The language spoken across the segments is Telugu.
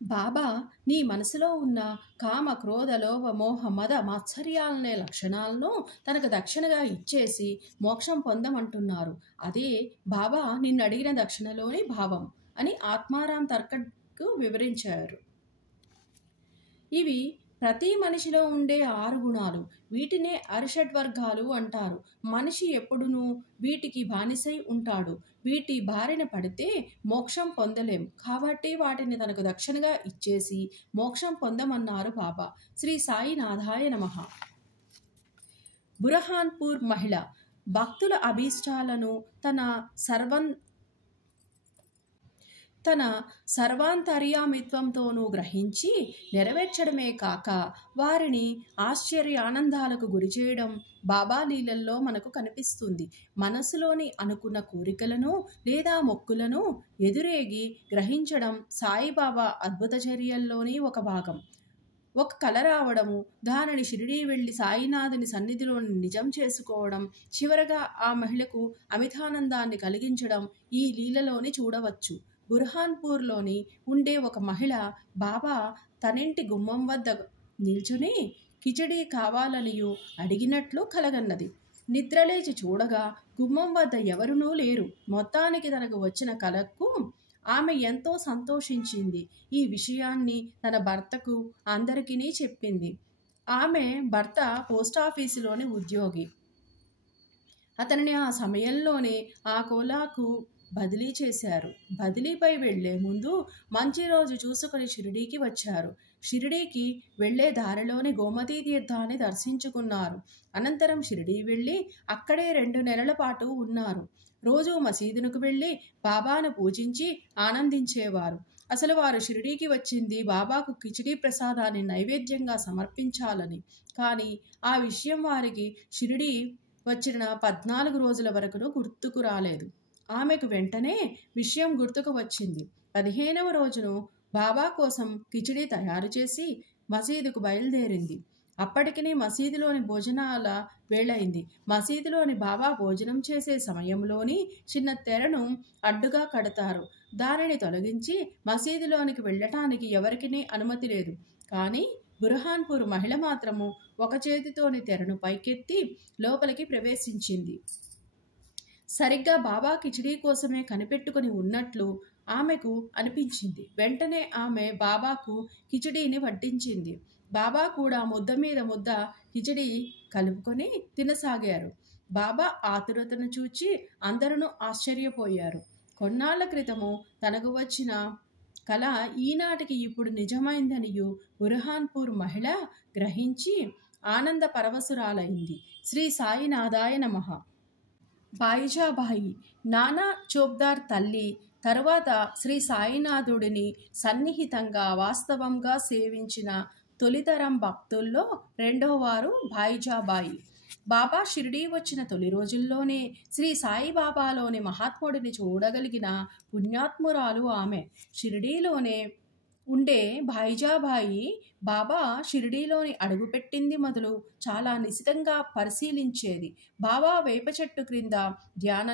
బాబా నీ మనసులో ఉన్న కామ క్రోధ లోభ మోహ మద మాత్సర్యాలనే లక్షణాలను తనకు దక్షిణగా ఇచ్చేసి మోక్షం పొందమంటున్నారు. అదే బాబా నిన్ను అడిగిన దక్షిణలోని భావం అని ఆత్మారాం తర్కడ్కు వివరించారు. ఇవి ప్రతి మనిషిలో ఉండే 6 గుణాలు. వీటినే అరిషడ్వర్గాలు అంటారు. మనిషి ఎప్పుడునూ వీటికి బానిసై ఉంటాడు. వీటి బారిన పడితే మోక్షం పొందలేం. కాబట్టి వాటిని తనకు దక్షిణగా ఇచ్చేసి మోక్షం పొందమన్నారు బాబా. శ్రీ సాయినాథాయ నమః. బురహాన్పూర్ మహిళ భక్తుల అభీష్టాలను తన సర్వాంతర్యామిత్వంతోనూ గ్రహించి నెరవేర్చడమే కాక వారిని ఆశ్చర్యానందాలకు గురిచేయడం బాబా లీలల్లో మనకు కనిపిస్తుంది. మనసులోని అనుకున్న కోరికలను లేదా మొక్కులను ఎదురేగి గ్రహించడం సాయిబాబా అద్భుత చర్యల్లోని ఒక భాగం. ఒక కల రావడము, దానిని షిరిడీ వెళ్ళి సాయినాథుని సన్నిధిలోని నిజం చేసుకోవడం, చివరగా ఆ మహిళకు అమితానందాన్ని కలిగించడం ఈ లీలలోని చూడవచ్చు. బుర్హాన్పూర్లోని ఉండే ఒక మహిళ బాబా తనింటి గుమ్మం వద్ద నిల్చుని కిచడీ కావాలనియు అడిగినట్లు కలగన్నది. నిద్రలేచి చూడగా గుమ్మం వద్ద ఎవరునూ లేరు. మొత్తానికి తనకు వచ్చిన కలకు ఆమె ఎంతో సంతోషించింది. ఈ విషయాన్ని తన భర్తకు అందరికీ చెప్పింది. ఆమె భర్త పోస్టాఫీసులోని ఉద్యోగి. అతనిని ఆ సమయంలోనే ఆ కోలాకు బదిలీ చేశారు. బదిలీపై వెళ్లే ముందు మంచి రోజు చూసుకుని షిరిడీకి వచ్చారు. షిరిడీకి వెళ్లే దారిలోని గోమతీ తీర్థాన్ని దర్శించుకున్నారు. అనంతరం షిరిడీ వెళ్ళి అక్కడే 2 నెలల పాటు ఉన్నారు. రోజు మసీదునకు వెళ్ళి బాబాను పూజించి ఆనందించేవారు. అసలు వారు షిరిడీకి వచ్చింది బాబాకు కిచిడీ ప్రసాదాన్ని నైవేద్యంగా సమర్పించాలని. కానీ ఆ విషయం వారికి షిరిడీ వచ్చిన 14 రోజుల వరకును గుర్తుకు రాలేదు. ఆమెకు వెంటనే విషయం గుర్తుకు వచ్చింది. 15వ రోజును బాబా కోసం కిచిడీ తయారు చేసి మసీదుకు బయలుదేరింది. అప్పటికి మసీదులోని భోజనాల వేళయింది. మసీదులోని బాబా భోజనం చేసే సమయంలోని చిన్న తెరను అడ్డుగా కడతారు. దానిని తొలగించి మసీదులోనికి వెళ్ళటానికి ఎవరికీ అనుమతి లేదు. కానీ బుర్హాన్పూర్ మహిళ మాత్రము ఒక చేతితోని తెరను పైకెత్తి లోపలికి ప్రవేశించింది. సరిగ్గా బాబా కిచిడీ కోసమే కనిపెట్టుకుని ఉన్నట్లు ఆమెకు అనిపించింది. వెంటనే ఆమె బాబాకు కిచిడీని వడ్డించింది. బాబా కూడా ముద్ద మీద ముద్ద కిచిడీ కలుపుకొని తినసాగారు. బాబా ఆతురతను చూచి అందరూ ఆశ్చర్యపోయారు. కొన్నాళ్ల క్రితము తనకు వచ్చిన కల ఈనాటికి ఇప్పుడు నిజమైందనియు బుర్హాన్పూర్ మహిళ గ్రహించి ఆనంద పరవశురాలైంది. శ్రీ సాయినాథాయ నమః. బాయిజాబాయి నానా చోప్దార్ తల్లి తరువాత శ్రీ సాయినాథుడిని సన్నిహితంగా వాస్తవంగా సేవించిన తొలితరం భక్తుల్లో 2వ వారు బాయిజాబాయి. బాబా షిరిడీ వచ్చిన తొలి రోజుల్లోనే శ్రీ సాయిబాబాలోని మహాత్ముడిని చూడగలిగిన పుణ్యాత్మురాలు ఆమె. షిరిడీలోనే ఉండే బాయిజాబాయి బాబా షిరిడీలోని అడుగుపెట్టింది మొదలు చాలా నిశితంగా పరిశీలించేది. బాబా వేప చెట్టు క్రింద ధ్యాన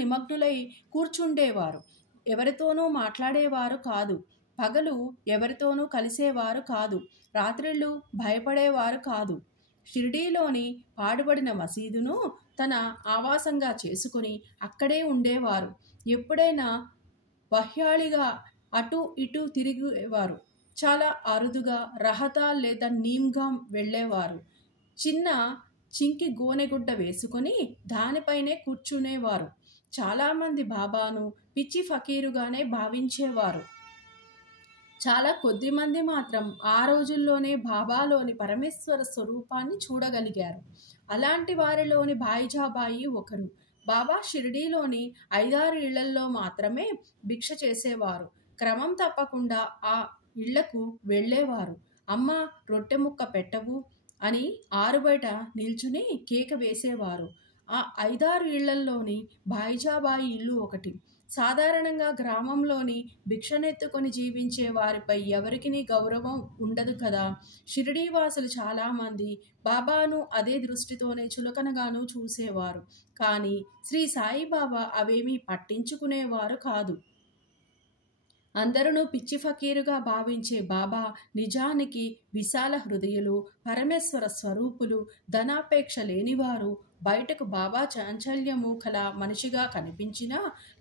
నిమగ్నులై కూర్చుండేవారు. ఎవరితోనూ మాట్లాడేవారు కాదు. పగలు ఎవరితోనూ కలిసేవారు కాదు. రాత్రిళ్ళు భయపడేవారు కాదు. షిరిడీలోని పాడుబడిన మసీదును తన ఆవాసంగా చేసుకుని అక్కడే ఉండేవారు. ఎప్పుడైనా వహ్యాళిగా అటు ఇటు తిరిగేవారు. చాలా అరుదుగా రహతా లేదా నీమ్గాం వెళ్ళేవారు. చిన్న చింకి గోనెగుడ్డ వేసుకొని దానిపైనే కూర్చునేవారు. చాలామంది బాబాను పిచ్చి ఫకీరుగానే భావించేవారు. చాలా కొద్దిమంది మాత్రం ఆ రోజుల్లోనే బాబాలోని పరమేశ్వర స్వరూపాన్ని చూడగలిగారు. అలాంటి వారిలోని బాయిజాబాయి ఒకరు. బాబా షిరిడీలోని 5-6 ఇళ్లల్లో మాత్రమే భిక్ష చేసేవారు. క్రమం తప్పకుండా ఆ ఇళ్లకు వెళ్ళేవారు. అమ్మ రొట్టె ముక్క పెట్టవు అని ఆరుబయట నిల్చుని కేక వేసేవారు. ఆ 5-6 ఇళ్లల్లోని బాయిజాబాయి ఇల్లు ఒకటి. సాధారణంగా గ్రామంలోని భిక్షనెత్తుకొని జీవించే వారిపై ఎవరికీ గౌరవం ఉండదు కదా. షిరిడీవాసులు చాలామంది బాబాను అదే దృష్టితోనే చులకనగాను చూసేవారు. కానీ శ్రీ సాయిబాబా అవేమీ పట్టించుకునేవారు కాదు. అందరూ పిచ్చి ఫకీరుగా భావించే బాబా నిజానికి విశాల హృదయులు, పరమేశ్వర స్వరూపులు, ధనాపేక్ష లేనివారు. బయటకు బాబా చాంచల్యము కల మనిషిగా కనిపించినా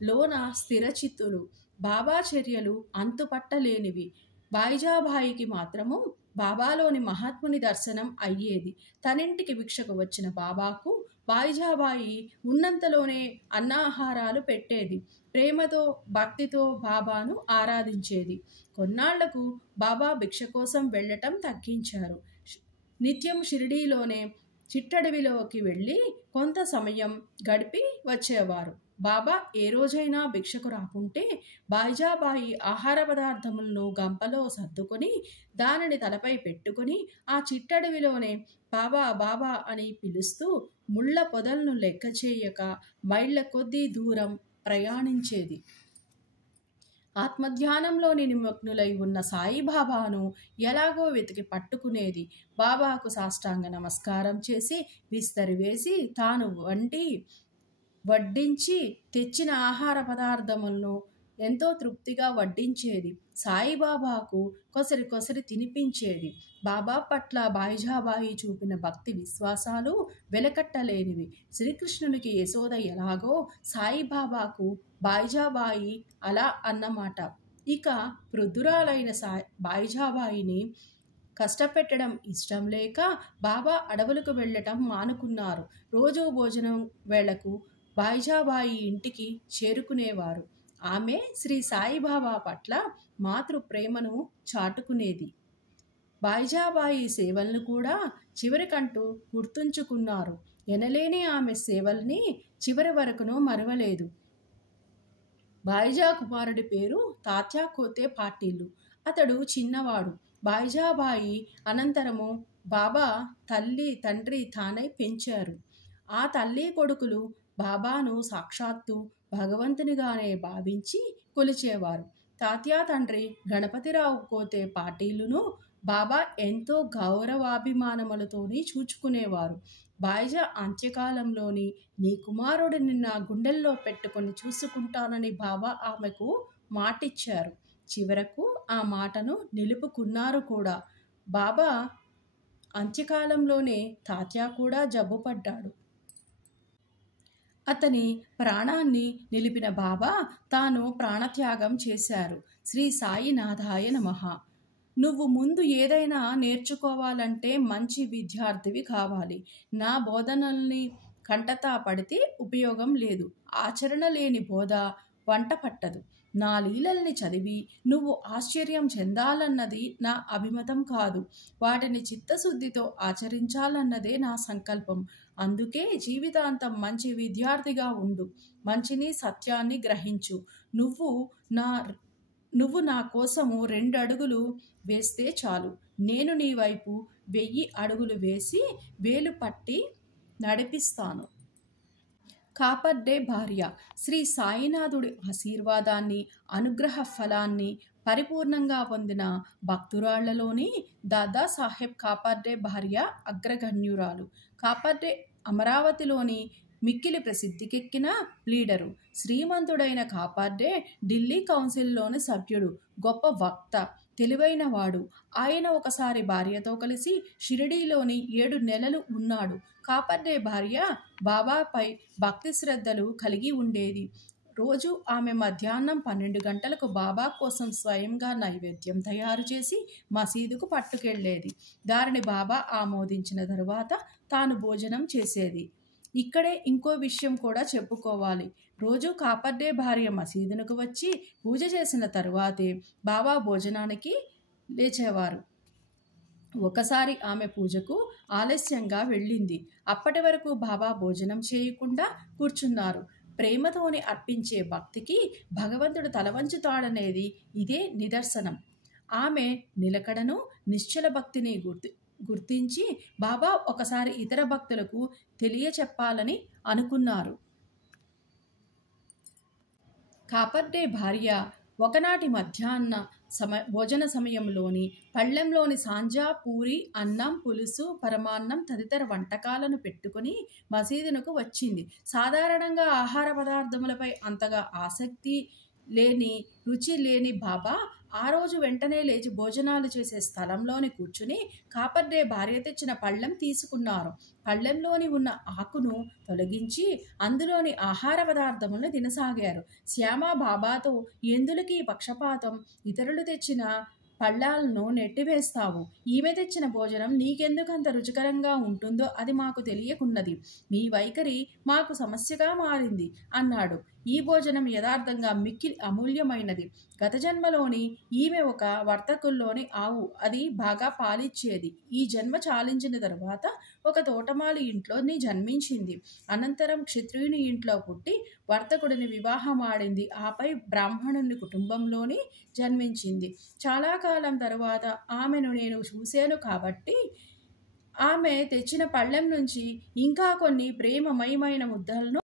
లోన స్థిరచిత్తులు. బాబా చర్యలు అంతుపట్టలేనివి. బాయిజాబాయికి మాత్రము బాబాలోని మహాత్ముని దర్శనం అయ్యేది. తనింటికి భిక్షకు వచ్చిన బాబాకు బాయిజాబాయి ఉన్నంతలోనే అన్నాహారాలు పెట్టేది. ప్రేమతో భక్తితో బాబాను ఆరాధించేది. కొన్నాళ్లకు బాబా భిక్ష కోసం వెళ్ళటం తగ్గించారు. నిత్యం షిరిడీలోనే చిట్టడవిలోకి వెళ్ళి కొంత సమయం గడిపి వచ్చేవారు. బాబా ఏ రోజైనా భిక్షకు రాకుంటే బాయిజాబాయి ఆహార పదార్థములను గంపలో సర్దుకొని దానిని తలపై పెట్టుకుని ఆ చిట్టడవిలోనే బాబా బాబా అని పిలుస్తూ ముళ్ళ పొదలను లెక్క చేయక మైళ్ళ కొద్దీ దూరం ప్రయాణించేది. ఆత్మధ్యానంలోని నిమగ్నులై ఉన్న సాయిబాబాను ఎలాగో వెతికి పట్టుకునేది. బాబాకు సాష్టాంగ నమస్కారం చేసి విస్తరి వేసి తాను వడ్డించి తెచ్చిన ఆహార పదార్థములను ఎంతో తృప్తిగా వడ్డించేది. సాయిబాబాకు కొసరి కొసరి తినిపించేది. బాబా పట్ల బాయిజాబాయి చూపిన భక్తి విశ్వాసాలు వెలకట్టలేనివి. శ్రీకృష్ణునికి యశోద ఎలాగో సాయిబాబాకు బాయిజాబాయి అలా అన్నమాట. ఇక వృద్ధురాలైన బాయిజాబాయిని కష్టపెట్టడం ఇష్టం లేక బాబా అడవులకు వెళ్ళటం మానుకున్నారు. రోజు భోజనం వేళకు బాయిజాబాయి ఇంటికి చేరుకునేవారు. ఆమె శ్రీ సాయిబాబా పట్ల మాతృ ప్రేమను చాటుకునేది. బాయిజాబాయి సేవలను కూడా చివరికంటూ గుర్తుంచుకున్నారు. ఎనలేని ఆమె సేవల్ని చివరి వరకును మరవలేదు. బాయిజా కుమారుడి పేరు తాత్యా కోతే పాటిల్లు. అతడు చిన్నవాడు. బాయిజాబాయి అనంతరము బాబా తల్లి తండ్రి తానై పెంచారు. ఆ తల్లి కొడుకులు బాబాను సాక్షాత్తు భగవంతునిగానే భావించి కొలిచేవారు. తాత్యా తండ్రి గణపతిరావు కోతే పాటీలును బాబా ఎంతో గౌరవాభిమానములతోని చూచుకునేవారు. బాయిజా అంత్యకాలంలోని నీ కుమారుడిని నా గుండెల్లో పెట్టుకొని చూసుకుంటానని బాబా ఆమెకు మాటిచ్చారు. చివరకు ఆ మాటను నిలుపుకున్నారు కూడా. బాబా అంత్యకాలంలోనే తాత్యా కూడా జబ్బుపడ్డాడు. అతని ప్రాణాన్ని నిలిపిన బాబా తాను ప్రాణత్యాగం చేశారు. శ్రీ సాయినాథాయ నమః. నువ్వు ముందు ఏదైనా నేర్చుకోవాలంటే మంచి విద్యార్థివి కావాలి. నా బోధనల్ని కంటతా పడితే ఉపయోగం లేదు. ఆచరణ లేని బోధ వంట పట్టదు. నా లీలల్ని చదివి నువ్వు ఆశ్చర్యం చెందాలన్నది నా అభిమతం కాదు. వాటిని చిత్తశుద్ధితో ఆచరించాలన్నదే నా సంకల్పం. అందుకే జీవితాంతం మంచి విద్యార్థిగా ఉండు. మంచిని సత్యాన్ని గ్రహించు. నువ్వు నా కోసము 2 అడుగులు వేస్తే చాలు. నేను నీ వైపు 1000 అడుగులు వేసి వేలు పట్టి నడిపిస్తాను. కాపర్డే భార్య. శ్రీ సాయినాథుడి ఆశీర్వాదాన్ని అనుగ్రహ ఫలాన్ని పరిపూర్ణంగా పొందిన భక్తురాళ్లలోని దాదాసాహెబ్ కాపర్డే భార్య అగ్రగణ్యురాలు. కాపర్డే అమరావతిలోని మిక్కిలి ప్రసిద్ధికెక్కిన లీడరు. శ్రీమంతుడైన కాపర్డే ఢిల్లీ కౌన్సిల్లోని సభ్యుడు. గొప్ప వక్త, తెలివైనవాడు. ఆయన ఒకసారి భార్యతో కలిసి షిరిడీలోని 7 నెలలు ఉన్నాడు. కాపర్డే భార్య బాబాపై భక్తి శ్రద్ధలు కలిగి ఉండేది. రోజు ఆమె మధ్యాహ్నం 12 గంటలకు బాబా కోసం స్వయంగా నైవేద్యం తయారు చేసి మసీదుకు పట్టుకెళ్లేది. దారిని బాబా ఆమోదించిన తరువాత తాను భోజనం చేసేది. ఇక్కడే ఇంకో విషయం కూడా చెప్పుకోవాలి. రోజు కాపర్డే భార్య మసీదునకు వచ్చి పూజ చేసిన తరువాతే బాబా భోజనానికి లేచేవారు. ఒకసారి ఆమె పూజకు ఆలస్యంగా వెళ్ళింది. అప్పటి వరకు బాబా భోజనం చేయకుండా కూర్చున్నారు. ప్రేమతోని అర్పించే భక్తికి భగవంతుడు తలవంచుతాడనేది ఇదే నిదర్శనం. ఆమె నిలకడను, నిశ్చల భక్తిని గుర్తించి బాబా ఒకసారి ఇతర భక్తులకు తెలియచెప్పాలని అనుకున్నారు. కాపర్డే భార్య ఒకనాటి మధ్యాహ్న భోజన సమయంలోని పళ్ళెంలోని సాంజా, పూరి, అన్నం, పులుసు, పరమాన్నం తదితర వంటకాలను పెట్టుకుని మసీదునకు వచ్చింది. సాధారణంగా ఆహార పదార్థములపై అంతగా ఆసక్తి లేని రుచి లేని బాబా ఆ రోజు వెంటనే లేచి భోజనాలు చేసే స్థలంలోని కూర్చుని కాపర్డే భార్య తెచ్చిన పళ్ళెం తీసుకున్నారు. పళ్ళెంలోని ఉన్న ఆకును తొలగించి అందులోని ఆహార పదార్థములను తినసాగారు. శ్యామ బాబాతో ఎందులకి పక్షపాతం, ఇతరులు తెచ్చిన పళ్ళాలను నెట్టివేస్తావు. ఈమె తెచ్చిన భోజనం నీకెందుకంత రుచికరంగా ఉంటుందో అది మాకు తెలియకున్నది. మీ వైఖరి మాకు సమస్యగా మారింది అన్నాడు. ఈ భోజనం యథార్థంగా మిక్కిలి అమూల్యమైనది. గత జన్మలోని ఈమె ఒక వర్తకుల్లోని ఆవు. అది బాగా పాలిచ్చేది. ఈ జన్మ చాలించిన తరువాత ఒక తోటమాలి ఇంట్లోని జన్మించింది. అనంతరం క్షత్రియుని ఇంట్లో పుట్టి వర్తకుడిని వివాహమాడింది. ఆపై బ్రాహ్మణుని కుటుంబంలోని జన్మించింది. చాలా కాలం తరువాత ఆమెను నేను చూశాను కాబట్టి ఆమె తెచ్చిన పళ్ళెం నుంచి ఇంకా కొన్ని ప్రేమమయమైన ముద్దలను